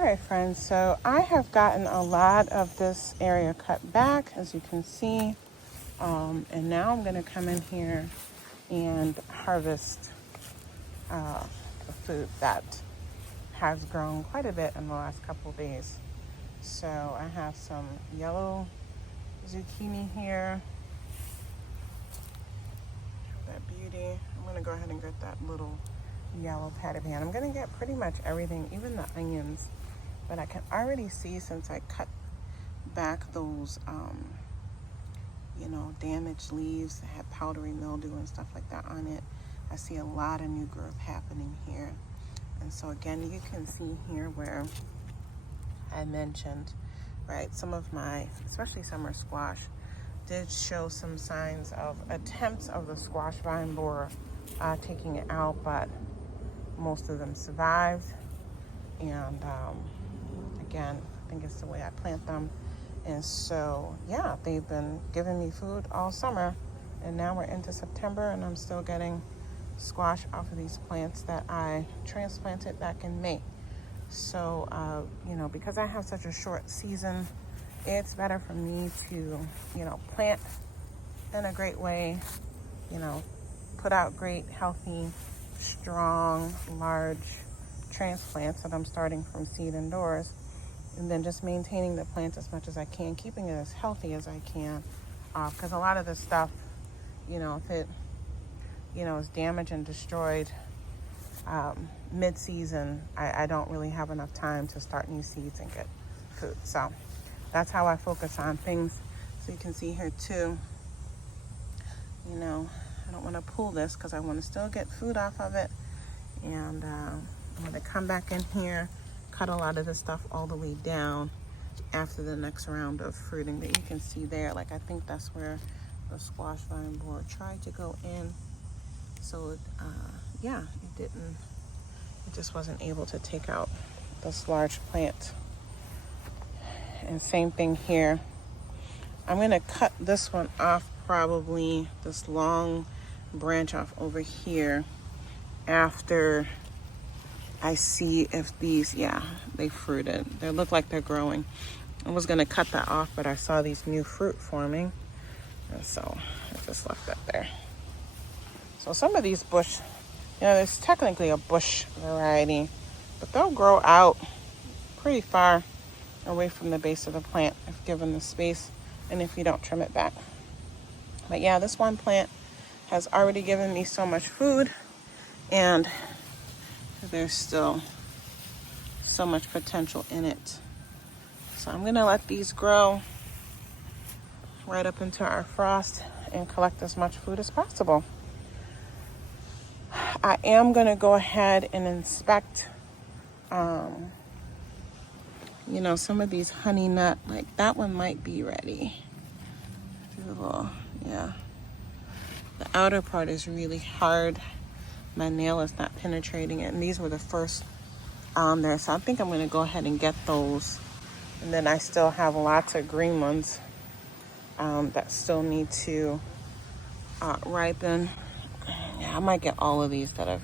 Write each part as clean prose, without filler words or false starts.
Alright friends, so I have gotten a lot of this area cut back, as you can see, and now I'm going to come in here and harvest the food that has grown quite a bit in the last couple of days. So I have some yellow zucchini here. That beauty. I'm going to go ahead and get that little yellow patty pan. I'm going to get pretty much everything, even the onions. But I can already see, since I cut back those, damaged leaves that had powdery mildew and stuff like that on it, I see a lot of new growth happening here. And so again, you can see here where I mentioned, right, some of my, especially summer squash, did show some signs of attempts of the squash vine borer taking it out, but most of them survived. And again, I think it's the way I plant them. And so, yeah, they've been giving me food all summer. And now we're into September, and I'm still getting squash off of these plants that I transplanted back in May. So, because I have such a short season, it's better for me to, plant in a great way, put out great, healthy, strong, large transplants that I'm starting from seed indoors, and then just maintaining the plant as much as I can, keeping it as healthy as I can, because a lot of this stuff, if it, is damaged and destroyed mid-season, I don't really have enough time to start new seeds and get food. So that's how I focus on things. So you can see here too, I don't want to pull this because I want to still get food off of it. And I'm going to come back in here, cut a lot of this stuff all the way down after the next round of fruiting. That you can see there, like I think that's where the squash vine borer tried to go in. So it just wasn't able to take out this large plant. And same thing here. I'm going to cut this one off, probably this long branch off over here, after I see if these, they fruited. They look like they're growing. I was going to cut that off, but I saw these new fruit forming, and so I just left that there. So some of these bush, there's technically a bush variety, but they'll grow out pretty far away from the base of the plant if given the space and if you don't trim it back. But yeah, this one plant has already given me so much food, and there's still so much potential in it. So I'm gonna let these grow right up into our frost and collect as much food as possible. I am gonna go ahead and inspect some of these honey nut, like that one might be ready. The outer part is really hard. My nail is not penetrating it, and these were the first on there, so I think I'm going to go ahead and get those. And then I still have lots of green ones that still need to ripen. Yeah, I might get all of these that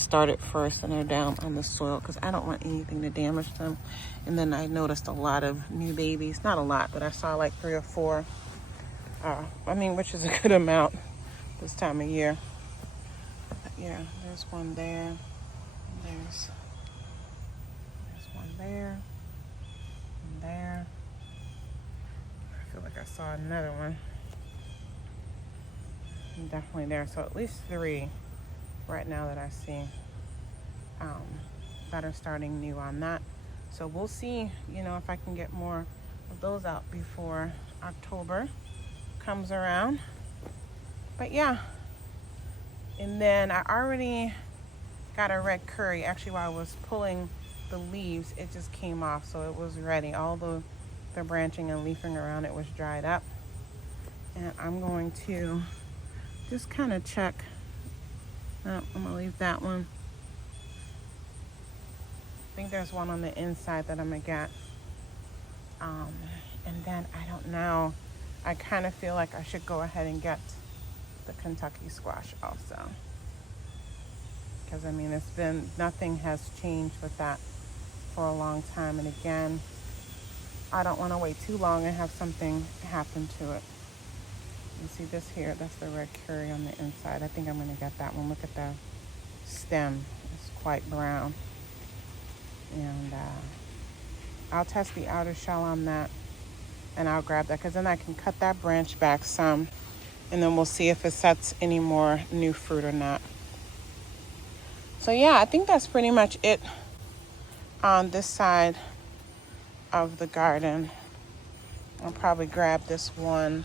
started first and are down on the soil, because I don't want anything to damage them. And then I noticed a lot of new babies, not a lot, but I saw like 3 or 4, which is a good amount this time of year. Yeah, there's one there. There's one there. And there. I feel like I saw another one. Definitely there. So at least 3 right now that I see that are starting new on that. So we'll see, if I can get more of those out before October comes around. But yeah. And then I already got a red curry. Actually, while I was pulling the leaves, it just came off, so it was ready. All the branching and leafing around it was dried up. And I'm going to just kind of check. Oh, I'm going to leave that one. I think there's one on the inside that I'm going to get. And then, I don't know. I kind of feel like I should go ahead and get the Kentucky squash also, because nothing has changed with that for a long time. And again, I don't want to wait too long and have something happen to it. You see this here? That's the red curry on the inside. I think I'm going to get that one. Look at the stem. It's quite brown. And I'll test the outer shell on that. And I'll grab that because then I can cut that branch back some. And then we'll see if it sets any more new fruit or not. So yeah, I think that's pretty much it on this side of the garden. I'll probably grab this one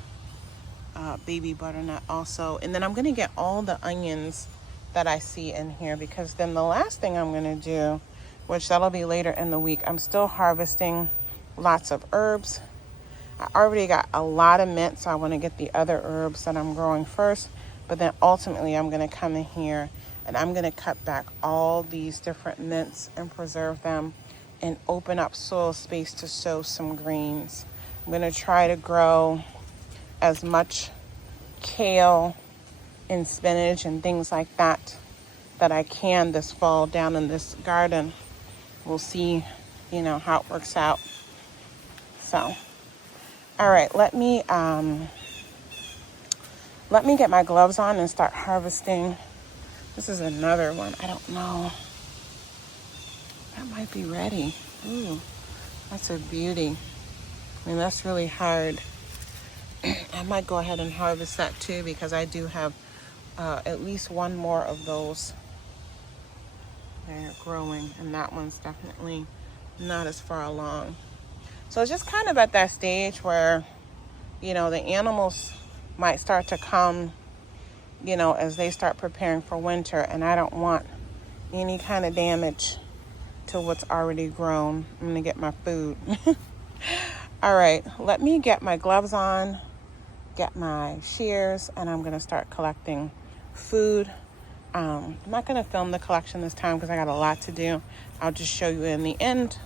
baby butternut also. And then I'm going to get all the onions that I see in here, because then the last thing I'm going to do, which that'll be later in the week, I'm still harvesting lots of herbs. I already got a lot of mint, so I want to get the other herbs that I'm growing first. But then ultimately I'm going to come in here and I'm going to cut back all these different mints and preserve them and open up soil space to sow some greens. I'm going to try to grow as much kale and spinach and things like that I can this fall down in this garden. We'll see, how it works out. So, all right, let me get my gloves on and start harvesting. This is another one. I don't know. That might be ready. Ooh, that's a beauty. I mean, that's really hard. I might go ahead and harvest that too, because I do have at least one more of those. They're growing, and that one's definitely not as far along. So it's just kind of at that stage where, the animals might start to come, as they start preparing for winter, and I don't want any kind of damage to what's already grown. I'm going to get my food. All right, let me get my gloves on, get my shears, and I'm going to start collecting food. I'm not going to film the collection this time because I got a lot to do. I'll just show you in the end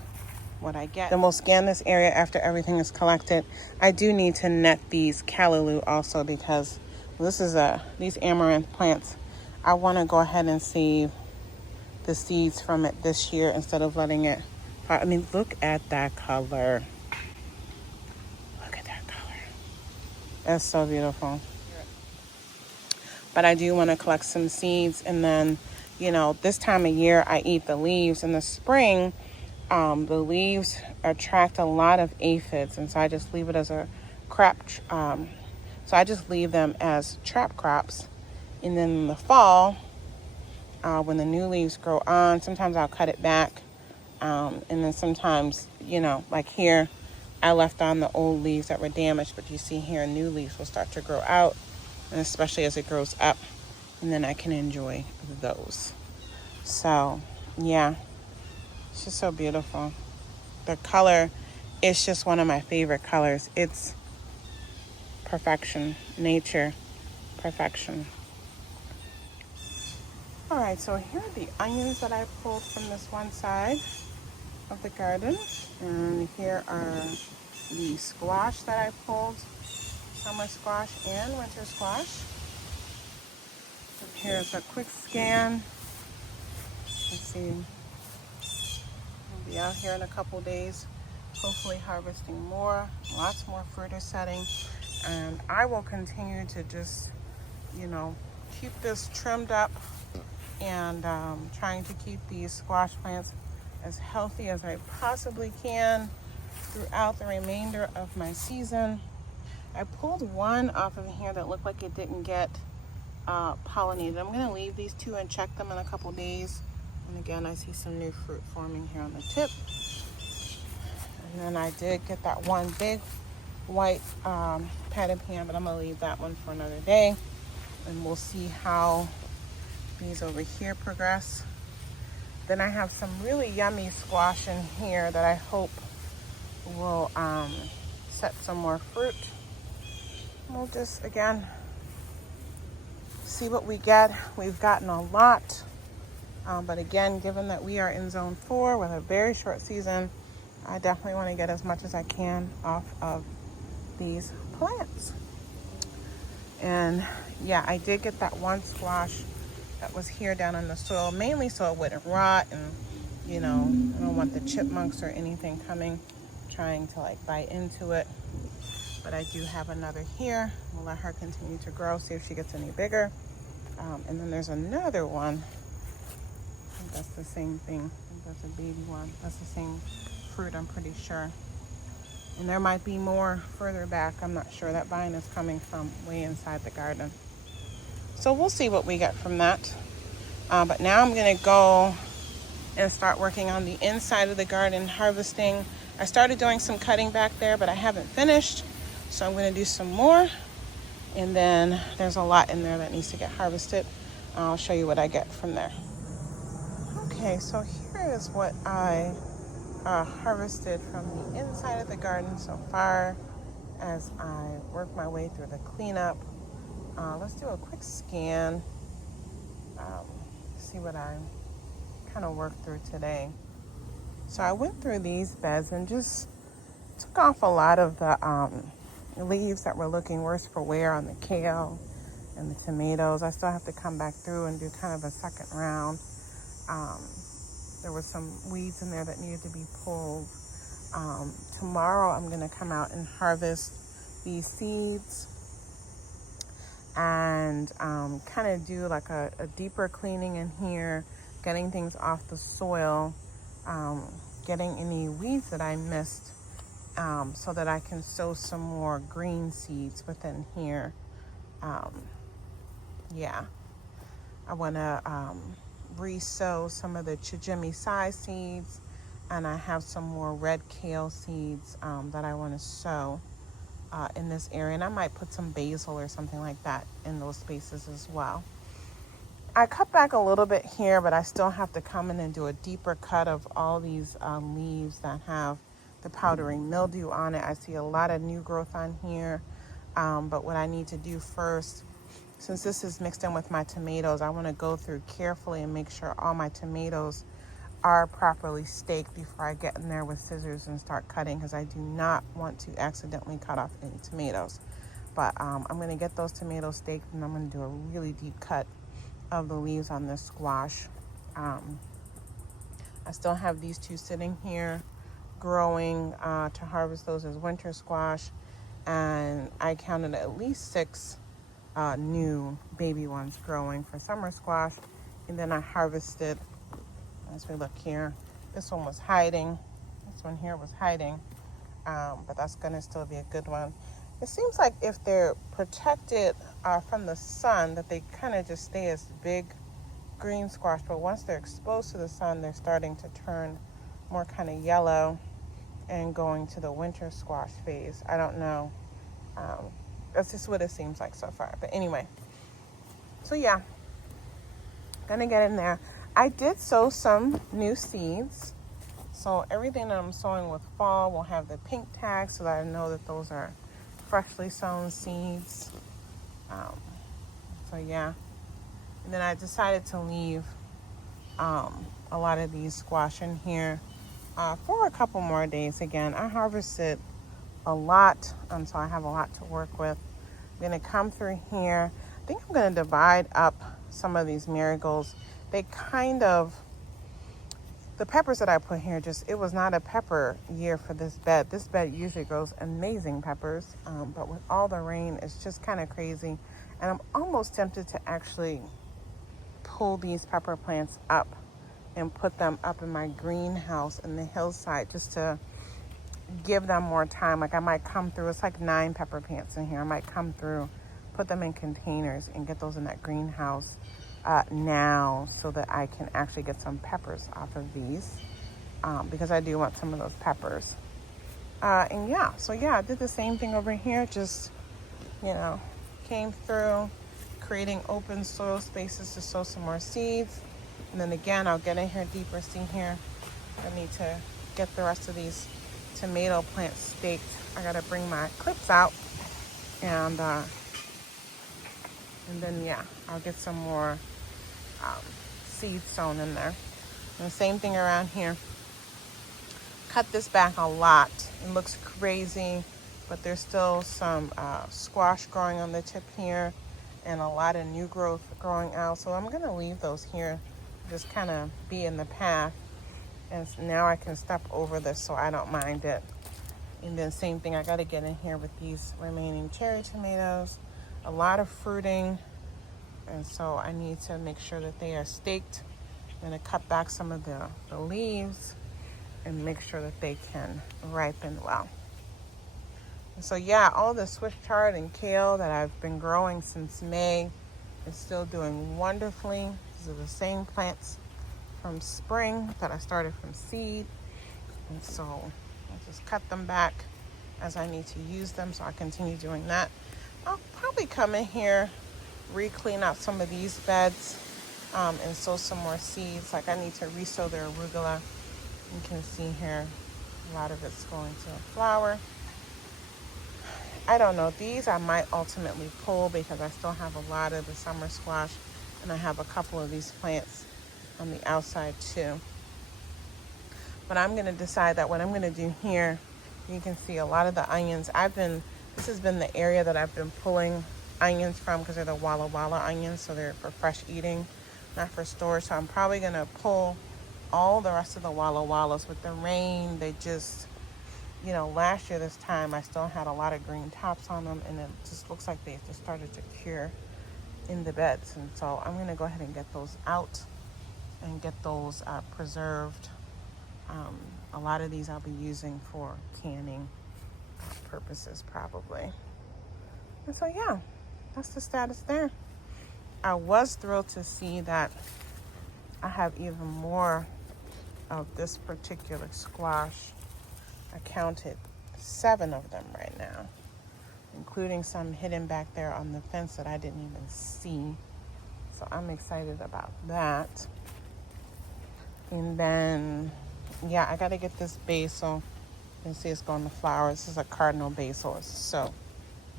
what I get. Then we'll scan this area after everything is collected. I do need to net these callaloo also, because these amaranth plants, I want to go ahead and save the seeds from it this year instead of letting it. I mean, look at that color. Look at that color. That's so beautiful. But I do want to collect some seeds, and then, this time of year I eat the leaves. In the spring, the leaves attract a lot of aphids, and so I just leave it as a crop. So I just leave them as trap crops, and then in the fall, when the new leaves grow on, sometimes I'll cut it back, and then sometimes, like here, I left on the old leaves that were damaged, but you see here, new leaves will start to grow out. And especially as it grows up, and then I can enjoy those. So, yeah, it's just so beautiful. The color is just one of my favorite colors. It's perfection, nature, perfection. All right, so here are the onions that I pulled from this one side of the garden. And here are the squash that I pulled. Summer squash and winter squash. And here's a quick scan. Let's see. We'll be out here in a couple days, hopefully harvesting more. Lots more fruit are setting. And I will continue to just, keep this trimmed up and trying to keep these squash plants as healthy as I possibly can throughout the remainder of my season. I pulled one off of here that looked like it didn't get pollinated. I'm going to leave these two and check them in a couple days. And again, I see some new fruit forming here on the tip. And then I did get that one big white patted pan, but I'm going to leave that one for another day. And we'll see how these over here progress. Then I have some really yummy squash in here that I hope will set some more fruit. We'll just, again, see what we get. We've gotten a lot. But again, given that we are in zone 4 with a very short season, I definitely want to get as much as I can off of these plants. And yeah, I did get that one squash that was here down in the soil, mainly so it wouldn't rot. And, I don't want want the chipmunks or anything coming, trying to like bite into it. But I do have another here. We'll let her continue to grow, see if she gets any bigger. And then there's another one. I think that's the same thing. I think that's a baby one. That's the same fruit, I'm pretty sure. And there might be more further back. I'm not sure. That vine is coming from way inside the garden. So we'll see what we get from that. But now I'm going to go and start working on the inside of the garden, harvesting. I started doing some cutting back there, but I haven't finished. So I'm going to do some more. And then there's a lot in there that needs to get harvested. I'll show you what I get from there. Okay, so here is what I harvested from the inside of the garden so far as I work my way through the cleanup. Let's do a quick scan, see what I kind of worked through today. So I went through these beds and just took off a lot of the leaves that were looking worse for wear on the kale and the tomatoes. I still have to come back through and do kind of a second round. There were some weeds in there that needed to be pulled. Tomorrow I'm going to come out and harvest these seeds and kind of do like a deeper cleaning in here, getting things off the soil, getting any weeds that I missed, so that I can sow some more green seeds within here. I want to re-sow some of the chijimi size seeds, and I have some more red kale seeds that I want to sow in this area, and I might put some basil or something like that in those spaces as well. I cut back a little bit here, but I still have to come in and do a deeper cut of all these leaves that have the powdery mildew on it. I see a lot of new growth on here, but what I need to do first, since this is mixed in with my tomatoes, I want to go through carefully and make sure all my tomatoes are properly staked before I get in there with scissors and start cutting, because I do not want to accidentally cut off any tomatoes. But I'm going to get those tomatoes staked, and I'm going to do a really deep cut of the leaves on this squash. I still have these two sitting here growing to harvest those as winter squash, and I counted at least 6 new baby ones growing for summer squash. And then I harvested, as we look here, this one was hiding, this one here was hiding, but that's going to still be a good one. It seems like if they're protected from the sun, that they kind of just stay as big green squash, but once they're exposed to the sun, they're starting to turn more kind of yellow and going to the winter squash phase. I don't know. That's just what it seems like so far. But anyway, so yeah, gonna get in there. I did sow some new seeds. So everything that I'm sowing with fall will have the pink tag so that I know that those are freshly sown seeds. So yeah. And then I decided to leave a lot of these squash in here for a couple more days. Again, I harvested a lot, so I have a lot to work with. I'm going to come through here. I think I'm going to divide up some of these marigolds. They kind of, the peppers that I put here, it was not a pepper year for this bed. This bed usually grows amazing peppers, but with all the rain, it's just kind of crazy. And I'm almost tempted to actually pull these pepper plants up and put them up in my greenhouse in the hillside, just to give them more time. Like I might come through, it's like 9 pepper plants in here. I might come through, put them in containers and get those in that greenhouse now, so that I can actually get some peppers off of these, because I do want some of those peppers. And yeah, so yeah, I did the same thing over here, just, came through, creating open soil spaces to sow some more seeds. And then again, I'll get in here deeper. See here, I need to get the rest of these tomato plants staked. I gotta bring my clips out, and then yeah, I'll get some more seeds sown in there. And the same thing around here. Cut this back a lot. It looks crazy, but there's still some squash growing on the tip here, and a lot of new growth growing out. So I'm gonna leave those here, just kind of be in the path. And now I can step over this so I don't mind it. And then same thing, I got to get in here with these remaining cherry tomatoes. A lot of fruiting, and so I need to make sure that they are staked. I'm going to cut back some of the leaves and make sure that they can ripen well. And so yeah, all the Swiss chard and kale that I've been growing since May is still doing wonderfully. These are the same plants from spring that I started from seed. And so I'll just cut them back as I need to use them, so I continue doing that. I'll probably come in here, re-clean out some of these beds, and sow some more seeds. Like I need to re-sow the arugula. You can see here, a lot of it's going to flower. I don't know, these I might ultimately pull because I still have a lot of the summer squash, and I have a couple of these plants on the outside too. But I'm going to decide that what I'm going to do here, you can see a lot of the onions. This has been the area that I've been pulling onions from because they're the Walla Walla onions, so they're for fresh eating, not for storage. So I'm probably going to pull all the rest of the Walla Wallas. With the rain, they just, last year this time I still had a lot of green tops on them, and it just looks like they just started to cure in the beds. And so I'm going to go ahead and get those out and get those preserved. A lot of these I'll be using for canning purposes probably. And so yeah, that's the status there. I was thrilled to see that I have even more of this particular squash. I counted 7 of them right now, including some hidden back there on the fence that I didn't even see. So I'm excited about that. And then, yeah, I got to get this basil. You can see it's going to flower. This is a cardinal basil. It's so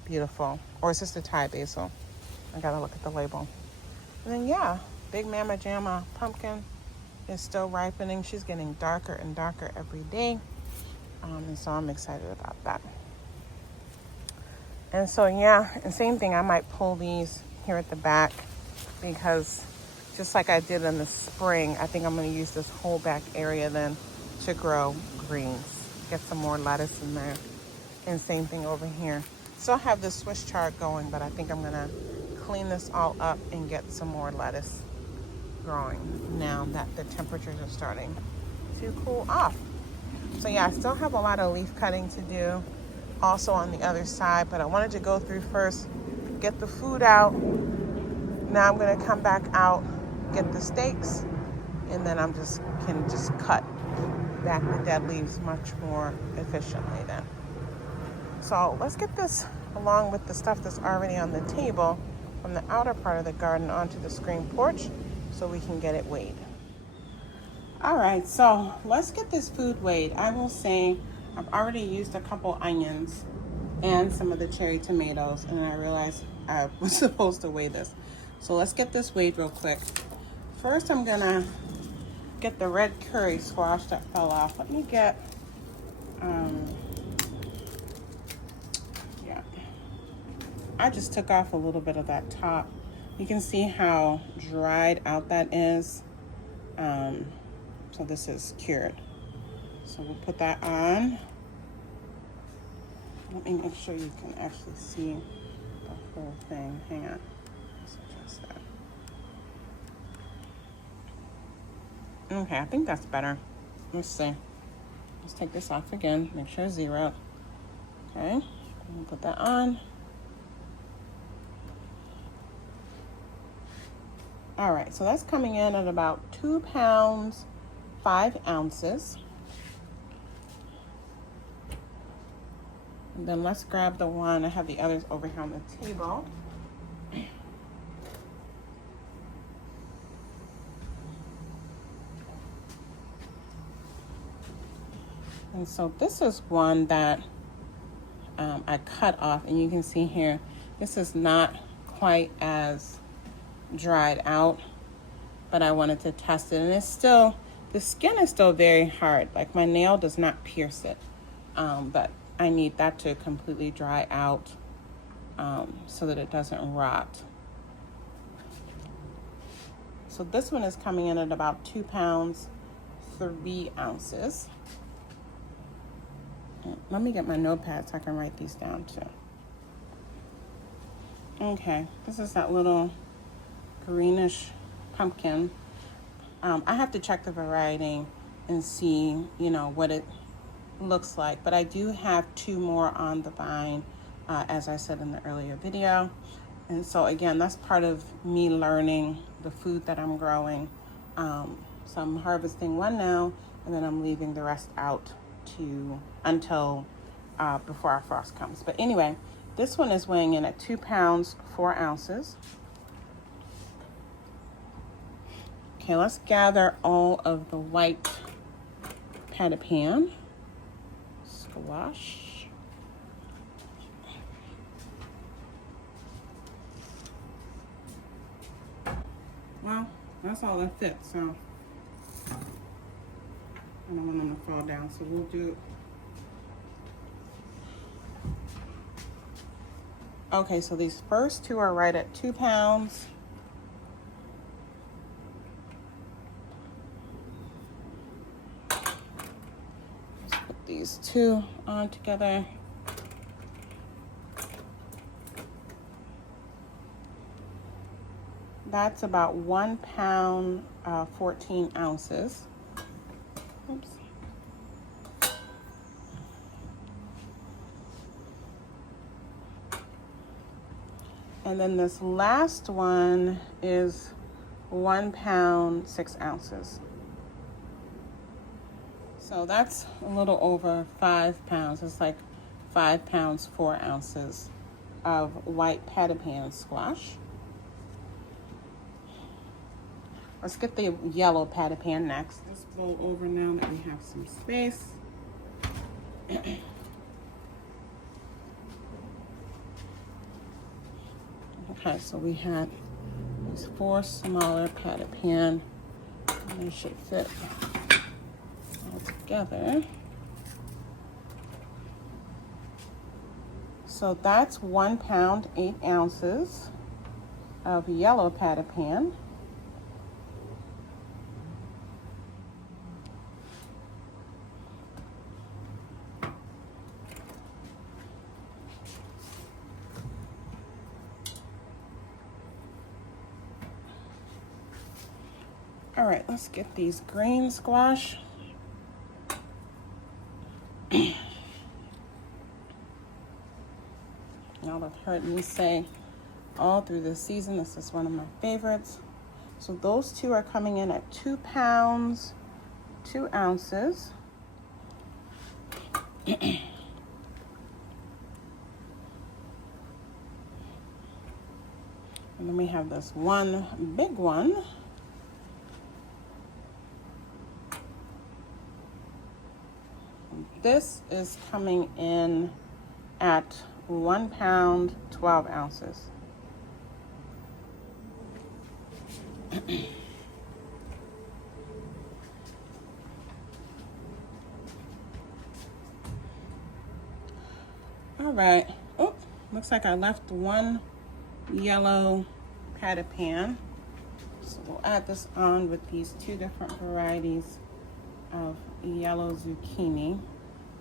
beautiful. Or is this the Thai basil? I got to look at the label. And then, yeah, Big Mama Jamma pumpkin is still ripening. She's getting darker and darker every day. And so I'm excited about that. And so, yeah, and same thing. I might pull these here at the back because just like I did in the spring, I think I'm going to use this whole back area then to grow greens. Get some more lettuce in there. And same thing over here. Still have the Swiss chard going, but I think I'm going to clean this all up and get some more lettuce growing now that the temperatures are starting to cool off. So yeah, I still have a lot of leaf cutting to do also on the other side, but I wanted to go through first, get the food out. Now I'm going to come back out, get the stakes, and then can just cut back the dead leaves much more efficiently then. So let's get this along with the stuff that's already on the table from the outer part of the garden onto the screen porch so we can get it weighed. All right, so let's get this food weighed. I will say I've already used a couple onions and some of the cherry tomatoes, and I realized I was supposed to weigh this. So let's get this weighed real quick. First, I'm gonna get the red curry squash that fell off. Let me get, I just took off a little bit of that top. You can see how dried out that is. So this is cured. So we'll put that on. Let me make sure you can actually see the whole thing. Hang on. Let's adjust that. Okay, I think that's better. Let's see. Let's take this off again. Make sure it's zero. Okay, we'll put that on. All right, so that's coming in at about 2 pounds, 5 ounces. And then let's grab the one. I have the others over here on the table. And so this is one that I cut off, and you can see here, this is not quite as dried out, but I wanted to test it. And it's still, the skin is still very hard. Like my nail does not pierce it, but I need that to completely dry out so that it doesn't rot. So this one is coming in at about 2 pounds, 3 ounces. Let me get my notepad so I can write these down too. Okay, this is that little greenish pumpkin. I have to check the variety and see, you know, what it looks like. But I do have 2 more on the vine, as I said in the earlier video. And so again, that's part of me learning the food that I'm growing. So I'm harvesting 1 now, and then I'm leaving the rest out until before our frost comes. But anyway, this one is weighing in at 2 pounds, 4 ounces. Okay, let's gather all of the white patapan squash. Well, that's all that fits, so I don't want them to fall down, so we'll do. Okay, so these first 2 are right at 2 pounds. Let's put these 2 on together. That's about 1 pound, 14 ounces. Oops. And then this last one is 1 pound, 6 ounces. So that's a little over 5 pounds. It's like 5 pounds, 4 ounces of white patapan squash. Let's get the yellow patapan next. Let's blow over now that we have some space. Okay, so we had these 4 smaller patapan. They should fit all together. So that's 1 pound, 8 ounces of yellow patapan. All right, let's get these green squash. Y'all have heard me say all through this season, this is one of my favorites. So those 2 are coming in at 2 pounds, 2 ounces. And then we have this one big one. This is coming in at 1 pound, 12 ounces. All right. Oh, looks like I left 1 yellow patapan. So we'll add this on with these 2 different varieties of yellow zucchini.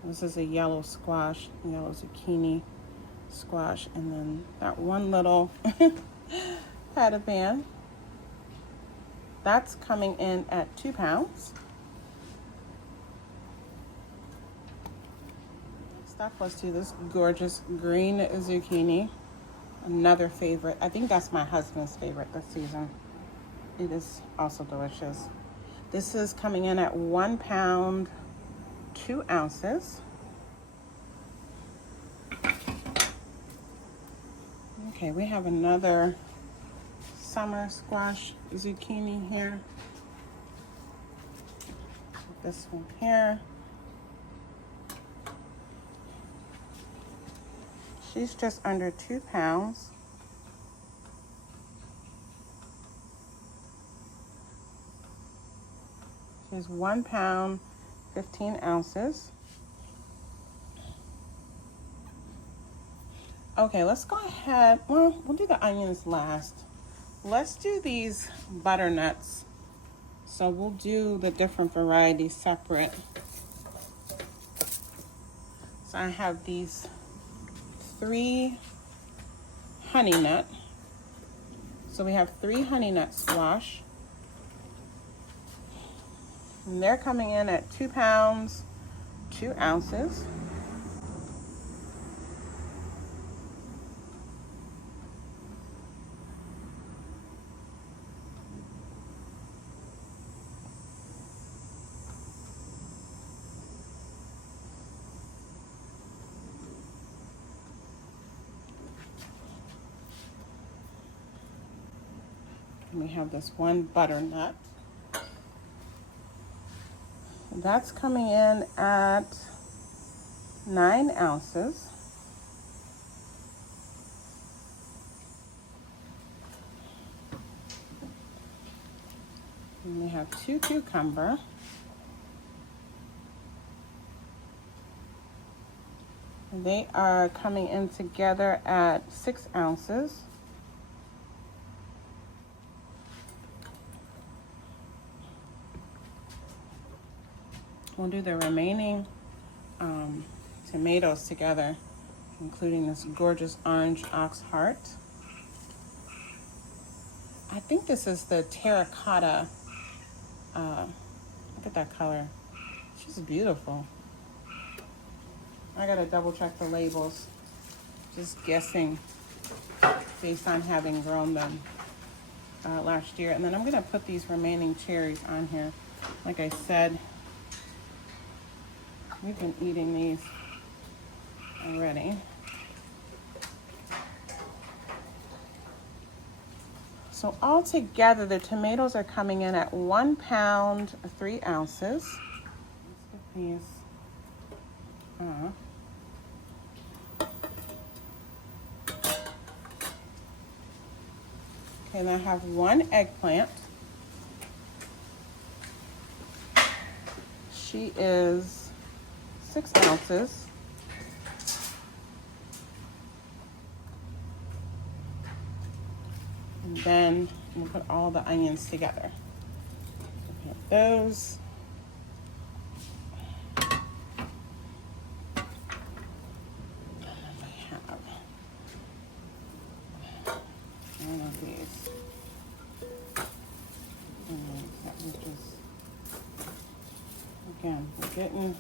This is a yellow squash, yellow zucchini squash, and then that 1 little patapan. That's coming in at 2 pounds. Next up, let's do this gorgeous green zucchini. Another favorite. I think that's my husband's favorite this season. It is also delicious. This is coming in at 1 pound, 2 ounces. Okay, we have another summer squash zucchini here. This one here. She's just under 2 pounds. She's 1 pound, 15 ounces. Okay, let's go ahead. Well, we'll do the onions last. Let's do these butternuts So we'll do the different varieties separate. So I have these 3 honey nut. So we have 3 honey nut squash. And they're coming in at 2 pounds, 2 ounces. And we have this 1 butternut. That's coming in at 9 ounces. And we have 2 cucumber. They are coming in together at 6 ounces. We'll do the remaining tomatoes together, including this gorgeous orange ox heart. I think this is the terracotta. Look at that color. She's beautiful. I gotta double check the labels. Just guessing based on having grown them last year. And then I'm gonna put these remaining cherries on here. Like I said, we've been eating these already. So all together, the tomatoes are coming in at 1 pound, 3 ounces. Let's get these. Okay, and I have 1 eggplant. She is 6 ounces. And then we'll put all the onions together. We have those. One of these. That was just, again, we're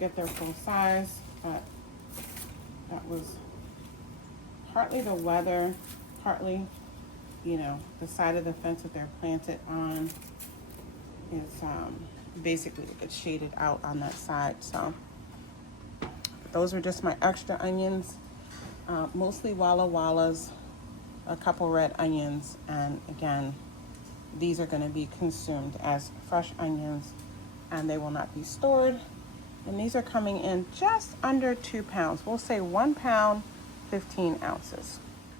get their full size, but that was partly the weather, partly, you know, the side of the fence that they're planted on is basically it gets shaded out on that side. So those are just my extra onions, mostly Walla Wallas, a couple red onions, and again, these are going to be consumed as fresh onions and they will not be stored. And these are coming in just under 2 pounds. We'll say 1 pound, 15 ounces.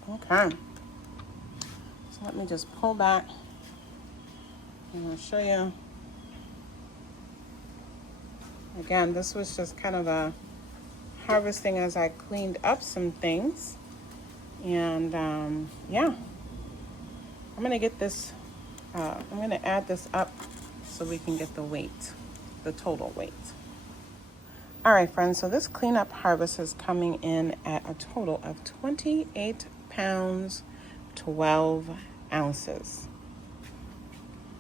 Okay. So let me just pull back and I'll show you. Again, this was just kind of a harvesting as I cleaned up some things. And yeah, I'm gonna get this, I'm gonna add this up so we can get the weight, the total weight. All right, friends, so this cleanup harvest is coming in at a total of 28 pounds, 12 ounces.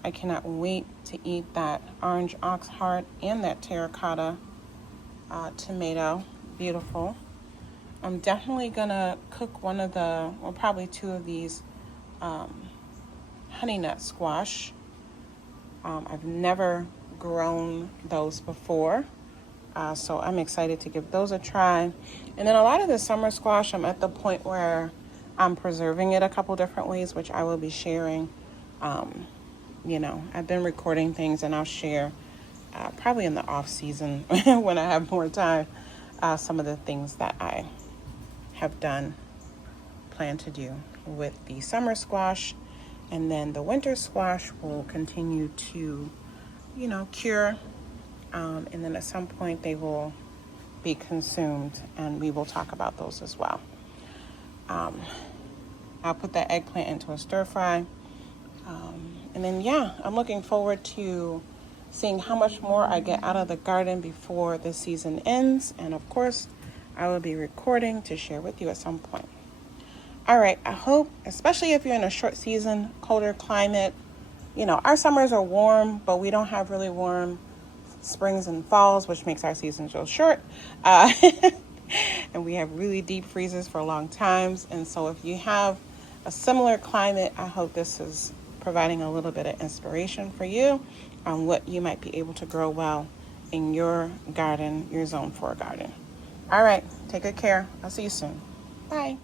I cannot wait to eat that orange ox heart and that terracotta tomato. Beautiful. I'm definitely gonna cook one of the, or probably 2 of these honey nut squash. I've never grown those before, so I'm excited to give those a try. And then a lot of the summer squash, I'm at the point where I'm preserving it a couple different ways, which I will be sharing. You know, I've been recording things and I'll share probably in the off season when I have more time, some of the things that I have plan to do with the summer squash. And then the winter squash will continue to, you know, cure. And then at some point they will be consumed and we will talk about those as well. I'll put that eggplant into a stir fry, And then, yeah, I'm looking forward to seeing how much more I get out of the garden before the season ends. And of course, I will be recording to share with you at some point. All right, I hope, especially if you're in a short season, colder climate, our summers are warm, but we don't have really warm springs and falls, which makes our seasons real short. And we have really deep freezes for long times. And so if you have a similar climate, I hope this is providing a little bit of inspiration for you on what you might be able to grow well in your garden, your Zone 4 garden. All right, take good care. I'll see you soon. Bye.